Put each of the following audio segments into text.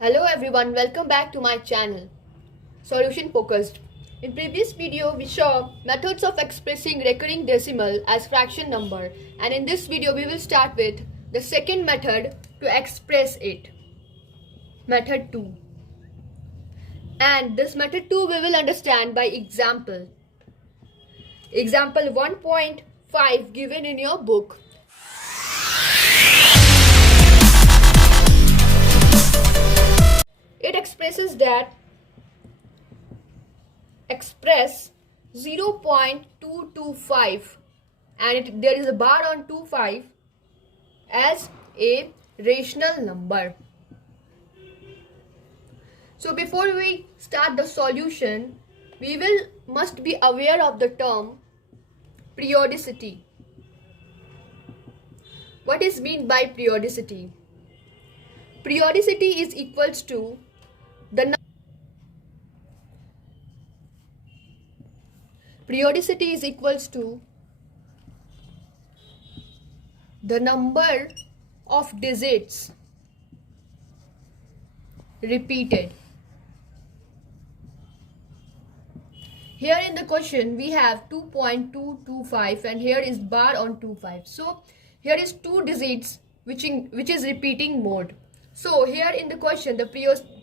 Hello everyone, welcome back to my channel, Solution Focused. In previous video, we saw methods of expressing recurring decimal as fraction number, and in this video, we will start with the second method to express it, method 2. And this method 2 we will understand by example. Example 1.5 given in your book. It expresses that express 0.225 and there is a bar on 25 as a rational number. So before we start the solution, we must be aware of the term periodicity. What is meant by periodicity? Periodicity is equals to the periodicity is equals to the number of digits repeated. Here in the question we have 2.225 and here is bar on 25. So here is two digits which is repeating mode. So here in the question the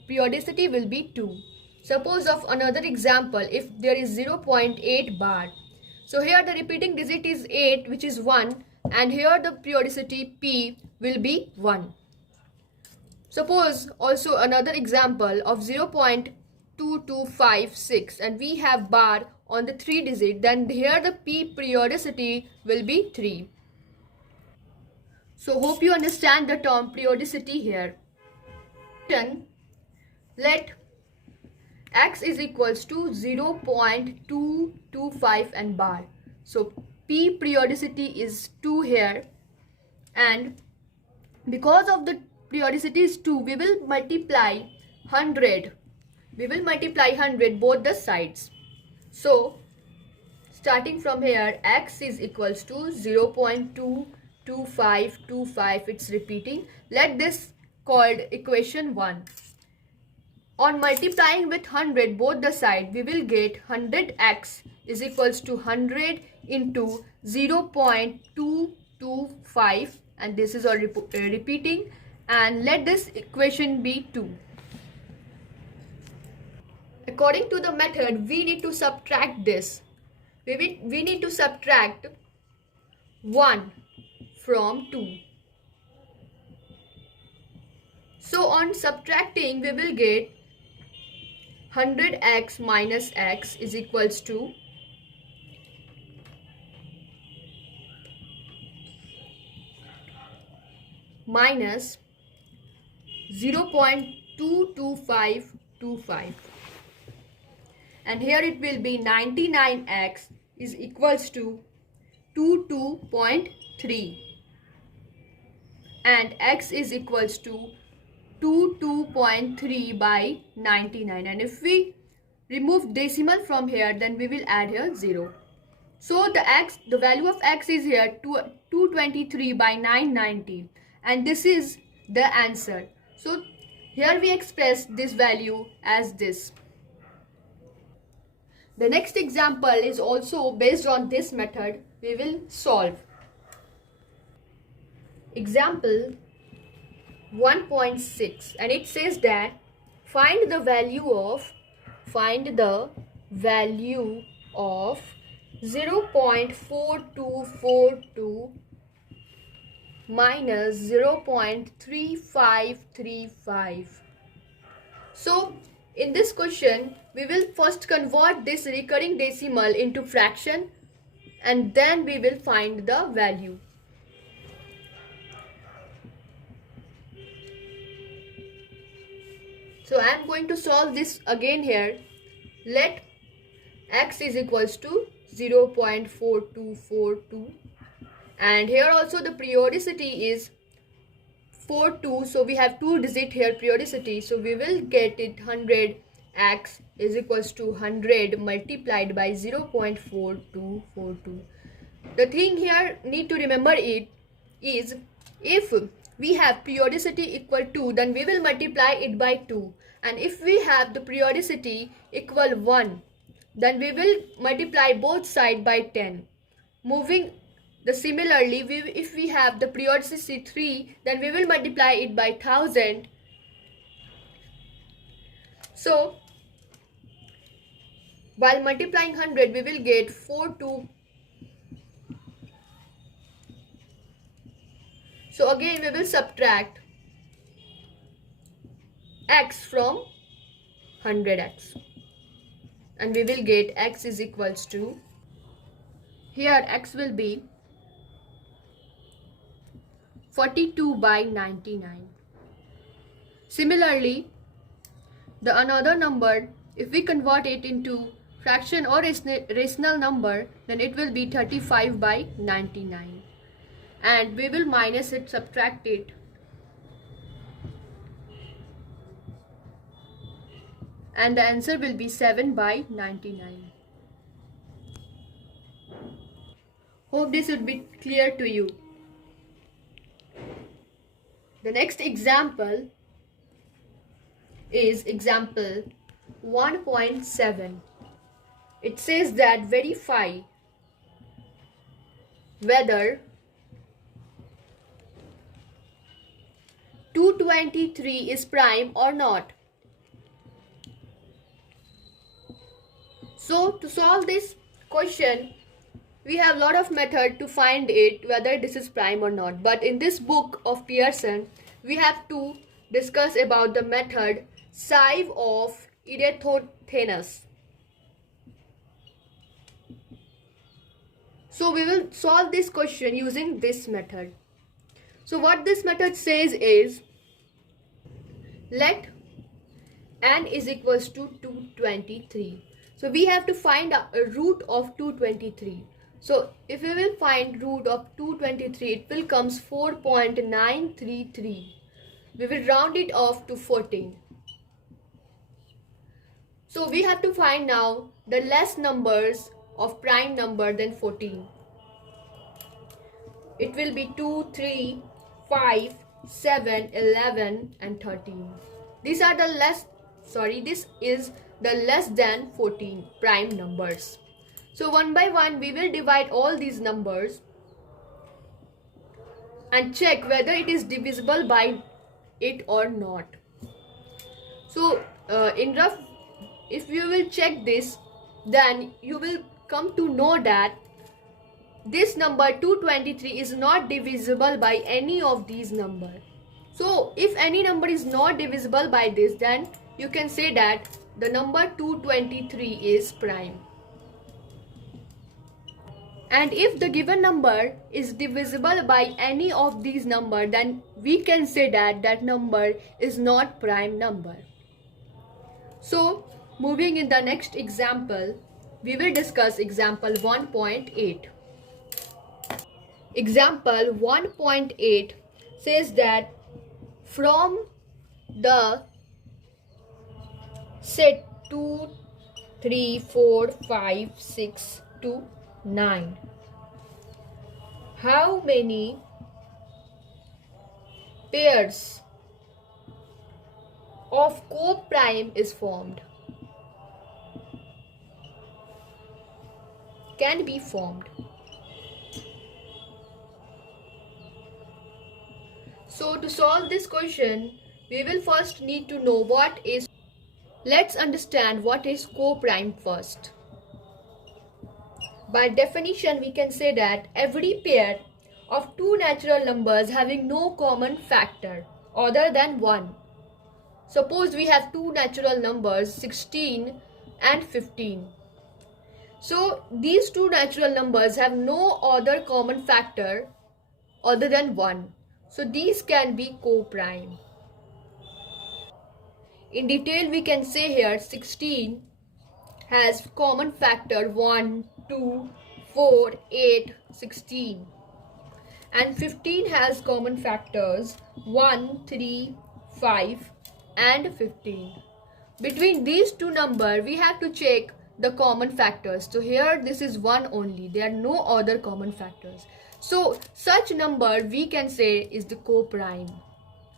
periodicity will be 2. Suppose of another example, if there is 0.8 bar. So here the repeating digit is 8 which is 1 and here the periodicity P will be 1. Suppose also another example of 0.2256 and we have bar on the 3 digit, then here the P periodicity will be 3. So hope you understand the term periodicity here. Let x is equals to 0.225 and bar. So P periodicity is 2 here, and because of the periodicity is 2, we will multiply 100. We will multiply 100 both the sides. So starting from here, x is equals to 0.22525. It's repeating. Let this called equation 1. On multiplying with 100 both the side, we will get 100x is equals to 100 into 0.225 and this is all repeating, and let this equation be 2. According to the method, we need to subtract this. We need to subtract 1 from 2. So on subtracting, we will get 100x minus x is equals to minus 0.22525, and here it will be 99x is equals to 22.3 and x is equals to 22.3 by 99, and if we remove decimal from here, then we will add here 0. So the value of x is here 223 by 990, and this is the answer. So here we express this value as this. The next example is also based on this method. We will solve. Example 1.6, and it says that find the value of 0.4242 minus 0.3535. So in this question we will first convert this recurring decimal into fraction and then we will find the value. So I am going to solve this again here. Let x is equals to 0.4242 and here also the periodicity is 42. So we have 2 digit here periodicity. So we will get it 100x is equals to 100 multiplied by 0.4242. The thing here need to remember it is if we have periodicity equal 2, then we will multiply it by 2. And if we have the periodicity equal 1, then we will multiply both sides by 10. Moving the similarly, if we have the periodicity 3, then we will multiply it by 1000. So while multiplying 100, we will get 4 2. So again we will subtract x from 100x, and we will get x is equals to, here x will be 42 by 99. Similarly, the another number, if we convert it into fraction or rational number, then it will be 35 by 99. And we will minus it, subtract it. And the answer will be 7 by 99. Hope this would be clear to you. The next example is example 1.7. It says that verify whether 223 is prime or not. So to solve this question, we have a lot of method to find it whether this is prime or not. But in this book of Pearson, we have to discuss about the method sieve of Eratosthenes. So we will solve this question using this method. So what this method says is, let n is equals to 223. So we have to find a root of 223. So if we will find root of 223, it will comes 4.933. We will round it off to 14. So we have to find now the less numbers of prime number than 14. It will be 2, 3, 5, 7, 11 and 13. These are the this is the less than 14 prime numbers. So one by one we will divide all these numbers and check whether it is divisible by it or not. So in rough, if you will check this, then you will come to know that this number 223 is not divisible by any of these numbers. So if any number is not divisible by this, then you can say that the number 223 is prime. And if the given number is divisible by any of these numbers, then we can say that that number is not prime number. So moving in the next example, we will discuss example 1.8. Example 1.8 says that from the set 2, 3, 4, 5, 6 to 9, how many pairs of coprime is formed? Can be formed. So to solve this question, we will first need to know what is. Let's understand what is coprime first. By definition, we can say that every pair of two natural numbers having no common factor other than 1. Suppose we have two natural numbers 16 and 15. So these two natural numbers have no other common factor other than 1. So these can be coprime. In detail, we can say here 16 has common factor 1, 2, 4, 8, 16. And 15 has common factors 1, 3, 5 and 15. Between these two numbers, we have to check the common factors. So here this is 1 only. There are no other common factors. So such number we can say is the coprime.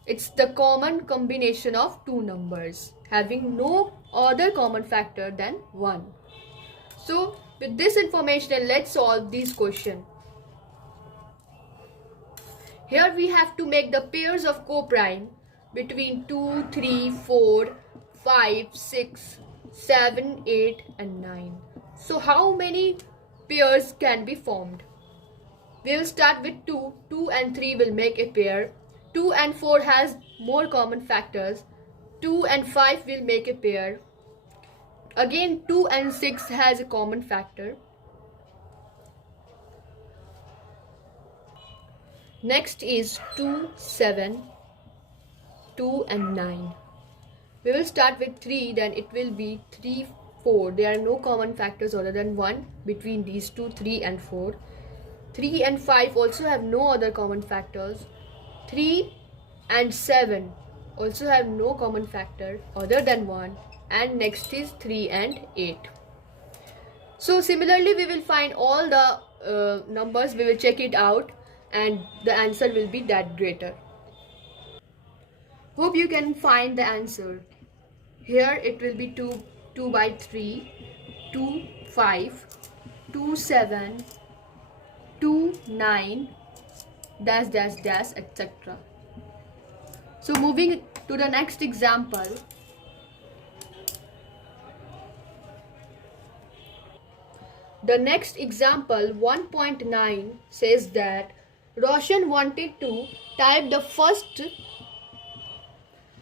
It's the common combination of two numbers having no other common factor than 1. So with this information, let's solve these questions. Here we have to make the pairs of coprime between 2, 3, 4, 5, 6, 7, 8 and 9. So how many pairs can be formed? We will start with 2. 2 and 3 will make a pair. 2 and 4 has more common factors. 2 and 5 will make a pair. Again 2 and 6 has a common factor. Next is 2, 7, 2 and 9. We will start with 3, then it will be 3, 4. There are no common factors other than 1 between these two, 3 and 4. 3 and 5 also have no other common factors. 3 and 7 also have no common factor other than 1. And next is 3 and 8. So similarly we will find all the numbers, we will check it out and the answer will be that greater. Hope you can find the answer. Here it will be 2 by 3, 2, 5, 2, 7, 2, 9, dash, dash, dash, etc. So moving to the next example. The next example 1.9 says that Roshan wanted to type the first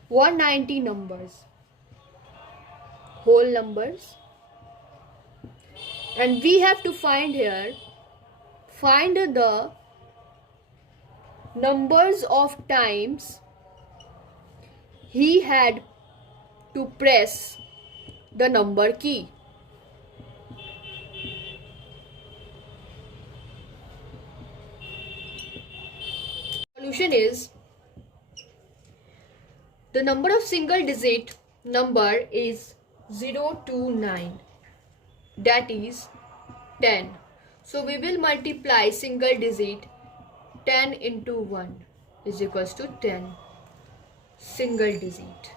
190 numbers, whole numbers, and we have to find the numbers of times he had to press the number key. Solution is the number of single digit number is 0 to 9, that is 10. So we will multiply single digit 10 into 1 is equals to 10 single digit.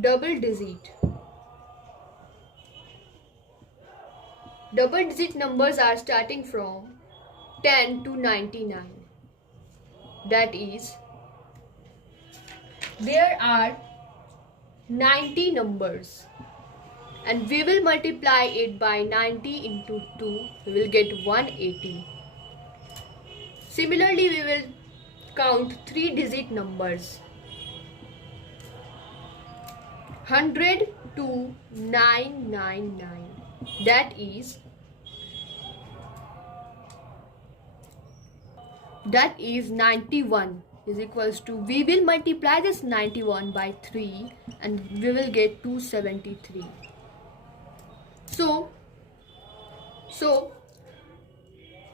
Double digit. Double digit numbers are starting from 10 to 99. That is, there are 90 numbers and we will multiply it by 90 into 2. We will get 180. Similarly, we will count 3 digit numbers. 100 to 999. That is 91 is equals to, we will multiply this 91 by 3 and we will get 273. So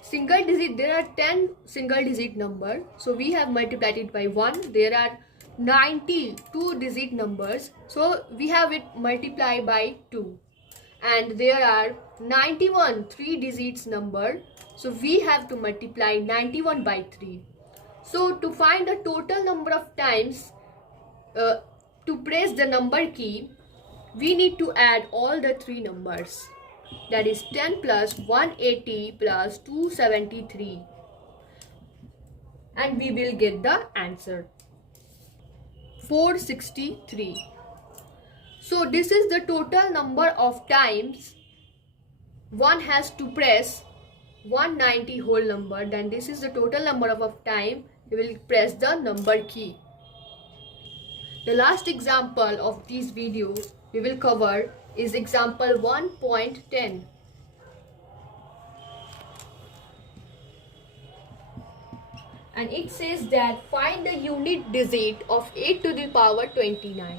single digit, there are 10 single digit number, so we have multiplied it by 1. There are 90 two digit numbers, so we have it multiplied by 2. And there are 91 three digits number, so we have to multiply 91 by 3. So to find the total number of times to press the number key, we need to add all the three numbers, that is 10 plus 180 plus 273, and we will get the answer 463. So this is the total number of times one has to press 190 whole number. Then this is the total number of time we will press the number key. The last example of this video we will cover is example 1.10. And it says that find the unit digit of 8 to the power 25.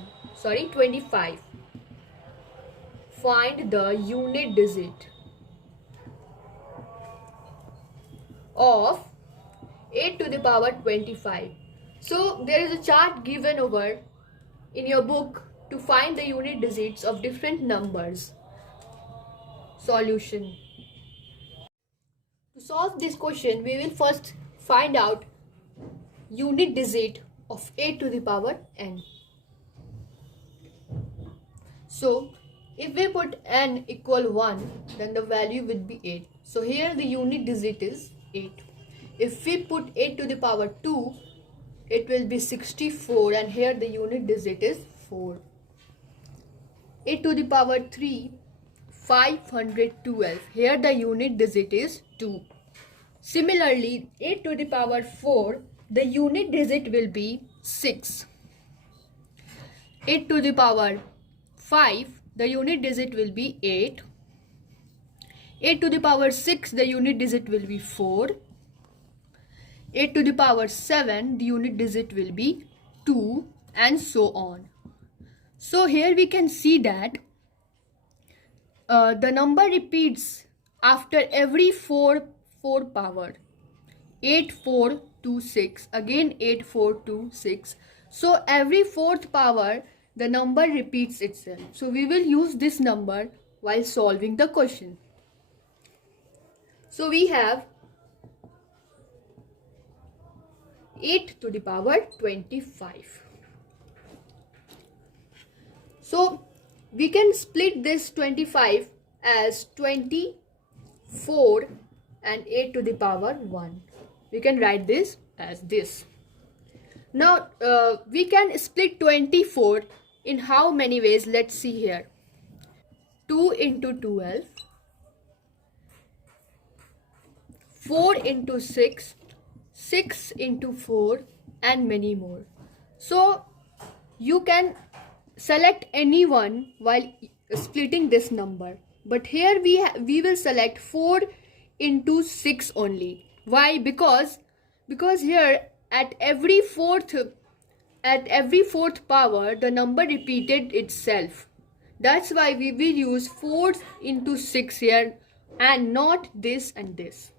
Find the unit digit of 8 to the power 25. So there is a chart given over in your book to find the unit digits of different numbers. Solution. To solve this question, we will first find out unit digit of 8 to the power n. So if we put n equal 1, then the value will be 8. So here the unit digit is 8. If we put 8 to the power 2, it will be 64, and here the unit digit is 4. 8 to the power 3, 512. Here the unit digit is 2. Similarly, 8 to the power 4, the unit digit will be 6. 8 to the power 5, the unit digit will be 8. 8 to the power 6, the unit digit will be 4. 8 to the power 7, the unit digit will be 2, and so on. So here we can see that the number repeats after every 4 power. 8, 4, 2, 6. Again 8, 4, 2, 6. So every 4th power, the number repeats itself. So we will use this number while solving the question. So we have 8 to the power 25. So we can split this 25 as 24 and 8 to the power 1. We can write this as this. Now we can split 24 in how many ways? Let's see here. 2 into 12, 4 into 6, 6 into 4, and many more. So you can select any one while splitting this number, but here we will select 4 into 6 only. Why? Because here at every fourth power, the number repeated itself. That's why we will use 4 into 6 here and not this and this.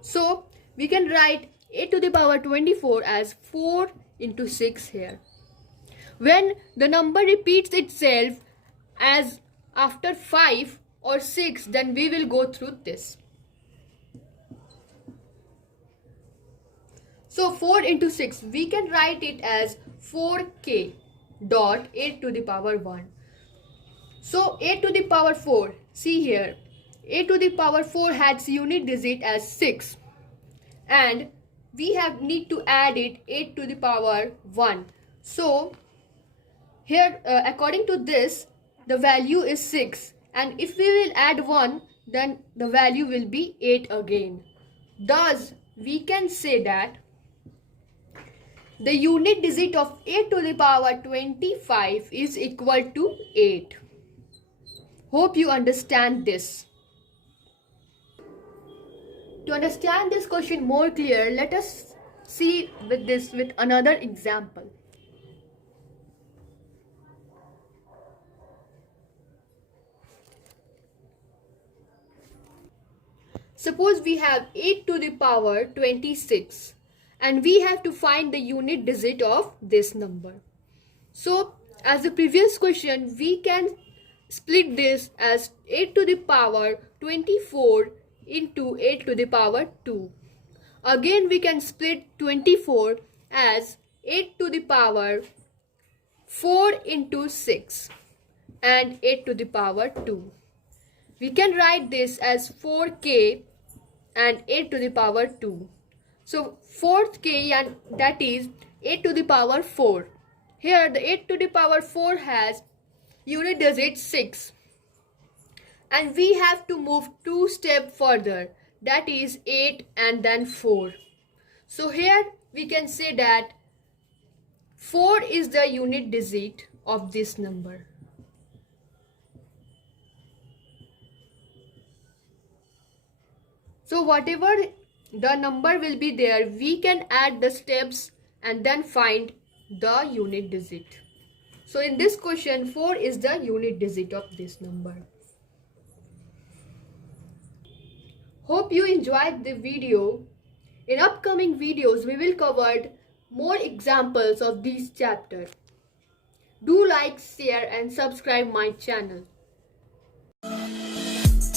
So we can write 8 to the power 24 as 4 into 6 here. When the number repeats itself as after 5 or 6, then we will go through this. So 4 into 6, we can write it as 4k dot 8 to the power 1. So 8 to the power 4, see here, 8 to the power 4 has unit digit as 6, and we need to add it 8 to the power 1. So here according to this, the value is 6, and if we will add 1, then the value will be 8 again. Thus we can say that the unit digit of 8 to the power 25 is equal to 8. Hope you understand this. To understand this question more clear, let us see with another example. Suppose we have 8 to the power 26 and we have to find the unit digit of this number. So as the previous question, we can split this as 8 to the power 24 into 8 to the power 2. Again we can split 24 as 8 to the power 4 into 6 and 8 to the power 2. We can write this as 4k and 8 to the power 2. So 4k, and that is 8 to the power 4. Here the 8 to the power 4 has unit digit 6. And we have to move 2 steps further. That is 8 and then 4. So here we can say that 4 is the unit digit of this number. So whatever the number will be there, we can add the steps and then find the unit digit. So in this question, 4 is the unit digit of this number. Hope you enjoyed the video. In upcoming videos, we will cover more examples of this chapter. Do like, share and subscribe my channel.